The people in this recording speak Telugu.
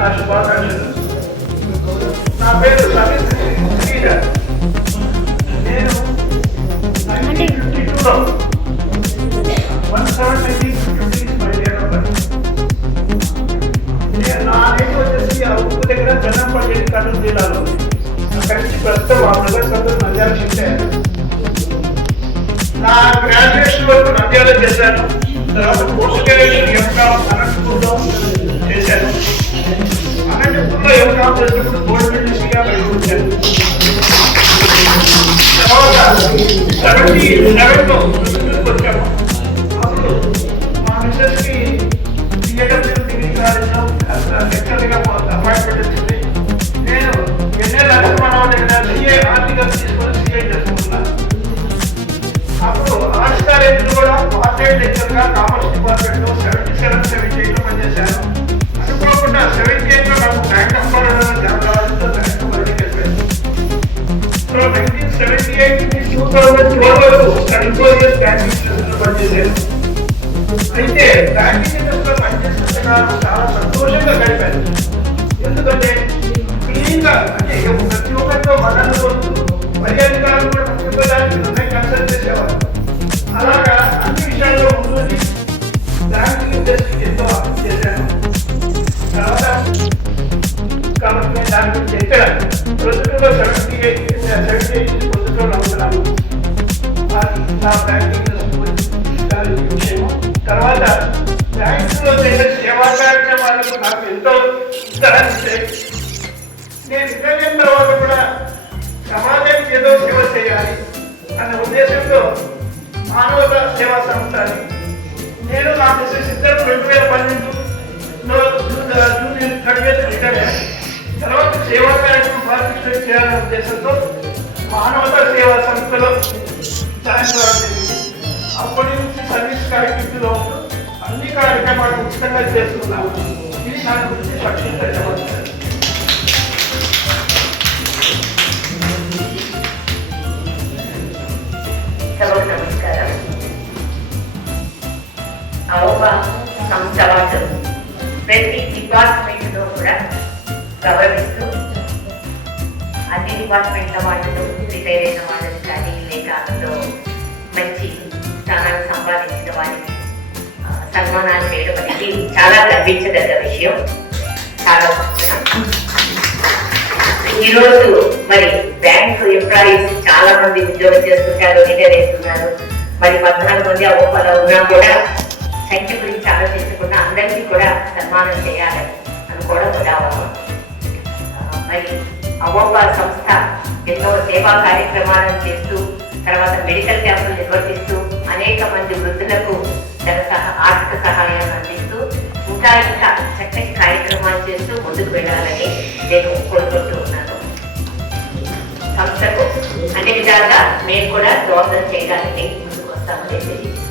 నా శుభాకాంక్షలు. నా పేరు శ్రీధర్. నేను 1952లో 17 మై డేట్ ఆఫ్ బర్త్. నా నేటి వచ్చేసి ఆ ఉప్పు దగ్గర జనంపల్లి కర్నూలు జిల్లాలో. అక్కడి నుంచి ప్రస్తుతం ఆ ప్రదర్శనతో నంద్యాల షిఫ్ట్ అయ్యాను. నా గ్రాడ్యుయేషన్ వరకు నంద్యాల చేశాను. తర్వాత పోస్ట్ గ్రాడ్యుయేషన్ ఎంకామ్ అనంతపూర్లో చేశాను. అనంతపూర్లో ఎంకామ్ చేసినప్పుడు గోల్డ్ మెడలిస్ట్గా బయటకు వచ్చాను. తర్వాత 77లో వచ్చాము. అప్పుడు మా మిస్సెస్కి థియేటర్ డిగ్రీ కాలేజ్లో లెక్చర్గా అపాయింట్మెంట్ వచ్చింది. నేను ఎన్ఎల్ లక్ష్మణరావు దగ్గర సిఏ ఆర్టికల్ తీసుకొని సిఏ చేసుకుంటున్నాను. అప్పుడు ఆర్ట్స్ కాలేజీలో కూడా పార్ట్-టైం లెక్చర్గా కామర్స్ డిపార్ట్మెంట్లో 77-78లో పనిచేశాను. అనుకోకుండా 78లో నాకు బ్యాంక్ ఆఫ్ బరోడా జాబ్ రావడంతో బ్యాంక్ బయటకు వెళ్ళిపోయింది. సో 1978 నుంచి 2012 వరకు 34 years బ్యాంకింగ్ ఇండస్ట్రీలో పనిచేశాను. అయితే బ్యాంకింగ్ ఇండస్ట్రీలో పనిచేస్తుంటే నాకు చాలా సంతోషంగా గడిపాను. ఎందుకంటే క్లీన్గా అంటే ప్రతి ఒక్కరితో మనల్ని పై అధికారులు కూడా ముఖ్యపదానికి కన్సల్ట్ చేసేవారు. అలాగా అన్ని విషయాల్లో ముందు బ్యాంకింగ్ ఇండస్ట్రీకి ఎంతో అభివృద్ధి చేశాను. తర్వాత కాబట్టి నేను దాని గురించి ఎక్కడ ప్రొద్దుటూరులో 78 ప్రొద్దుటూరులో ఉంటున్నాను. నా బ్యాంకింగ్ విషయము. తర్వాత బ్యాంకులో చేసే సేవా కార్యక్రమాలకు నాకు ఎంతో ఉత్సాహాన్ని నేను ఇక్కడ తర్వాత కూడా సమాజానికి ఏదో సేవ చేయాలి అన్న ఉద్దేశంతో మానవత సేవా సంస్థ నేను నా మిస్సెస్ ఇద్దరు 2012లో జూన్ 30 రిటైర్ అయ్యాను. తర్వాత సేవా కార్యక్రమం పార్టిసిపేట్ చేయాలనే ఉద్దేశంతో మానవత సేవా సంస్థలో జాయిన్ కావడం జరిగింది. అప్పటి నుంచి సర్వీస్ కార్యక్రమంలో అన్ని కార్యక్రమాలు ఉచితంగా చేస్తున్నాము. ఇది దాని గురించి సంక్షిప్త చెప్పవచ్చు. నమస్కారం. అవోబా సంస్థ వాళ్ళు ప్రతి డిపార్ట్మెంట్లో కూడా గౌరవిస్తూ అన్ని డిపార్ట్మెంట్ల వాళ్ళు రిటైర్ అయిన వాళ్ళని కానీ లేక అందులో మంచి స్థానాన్ని సంపాదించిన వారికి సన్మానాలు చేయడం అనేది చాలా గర్వించదగ్గ విషయం. చాలా ఈరోజు మరి బ్యాంకు ఎంప్లాయీస్ చాలా మంది ఉద్యోగం చేస్తుంటారు, రిటైర్ అవుతున్నారు. మరి 14 మంది అవోబాలో ఉన్నా కూడా సంఖ్య గురించి ఆలోచించకుండా అందరికీ కూడా సన్మానం చేయాలి అనుకోవడం ఉదాహరణ. మరి అవోబా సంస్థ ఎన్నో సేవా కార్యక్రమాలను చేస్తూ తర్వాత మెడికల్ క్యాంపులు నిర్వర్తిస్తూ అనేక మంది వృద్ధులకు ఆర్థిక సహాయాన్ని అందిస్తూ ఇంకా చక్కటి కార్యక్రమాలు చేస్తూ ముందుకు వెళ్ళాలని నేను కోరుకుంటూ ఉన్నాను. సంస్థకు అన్ని విధాలుగా మేము కూడా దోహదం చేయడానికి ముందుకు వస్తామని తెలియజేస్తాను.